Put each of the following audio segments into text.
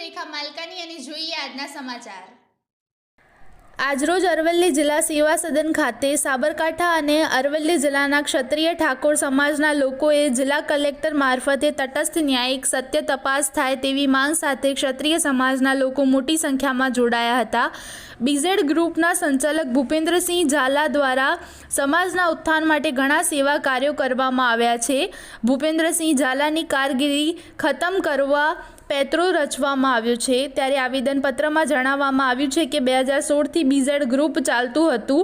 રેખા માલકાની અને જોઈએ આજના સમાચાર। આજરોજ અરવલ્લી જિલ્લા સેવા સદન ખાતે સાબરકાંઠા અને અરવલ્લી જિલ્લાના ક્ષત્રિય ઠાકોર સમાજના લોકોએ જિલ્લા કલેક્ટર મારફતે તટસ્થ ન્યાયિક સત્ય તપાસ થાય તેવી માંગ સાથે ક્ષત્રિય સમાજના લોકો મોટી સંખ્યામાં જોડાયા હતા। બીઝેડ ગ્રુપના સંચાલક ભૂપેન્દ્રસિંહ ઝાલા દ્વારા સમાજના ઉત્થાન માટે ઘણા સેવા કાર્યો કરવામાં આવ્યા છે। ભૂપેન્દ્રસિંહ ઝાલાની કારકિર્દી ખતમ કરવા પેત્રો રચવામાં આવ્યો છે। ત્યારે આવેદનપત્રમાં જણાવવામાં આવ્યું છે કે 2016થી બીઝેડ ગ્રુપ ચાલતું હતું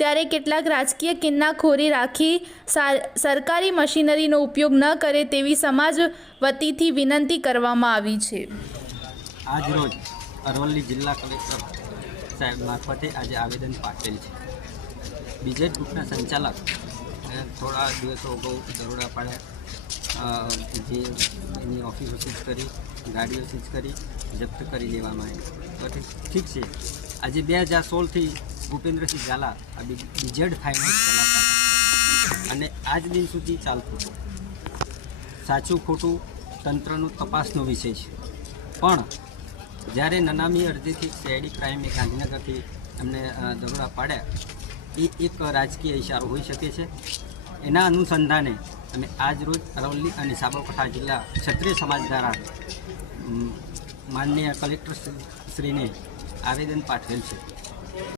ત્યારે કેટલાક રાજકીય કિન્નાખોરી રાખી સરકારી મશીનરીનો ઉપયોગ ન કરે તેવી સમાજ વતીથી વિનંતી કરવામાં આવી છે। આજ રોજ અરવલ્લી જિલ્લા કલેક્ટર સાહેબ મારફતે આજે આવેદન પાઠવેલ છે। બીઝેડ ગ્રુપના સંચાલક થોડા દિવસો અગાઉ દરોડા પાડ્યા, જે એની ઓફિસો સીઝ કરી, ગાડીઓ સીઝ કરી, જપ્ત કરી લેવામાં આવી। ઠીક છે, આજે 2016થી ભૂપેન્દ્રસિંહ ઝાલા આ બીઝેડ ફાઇનાન્સ ચલાવતા અને આજ દિન સુધી ચાલતું હતું। સાચું ખોટું તંત્રનું તપાસનો વિષય છે, પણ જ્યારે નનામી અરજીથી સીઆઈડી ક્રાઇમે ગાંધીનગરથી એમને દરોડા પાડ્યા, એ એક રાજકીય ઇશારો હોઈ શકે છે। એના અનુસંધાને અમે આજ રોજ અરવલ્લી અને સાબરકાંઠા જિલ્લા ક્ષત્રિય સમાજ દ્વારા માનનીય કલેક્ટર શ્રીને આવેદન પાઠવેલ છે।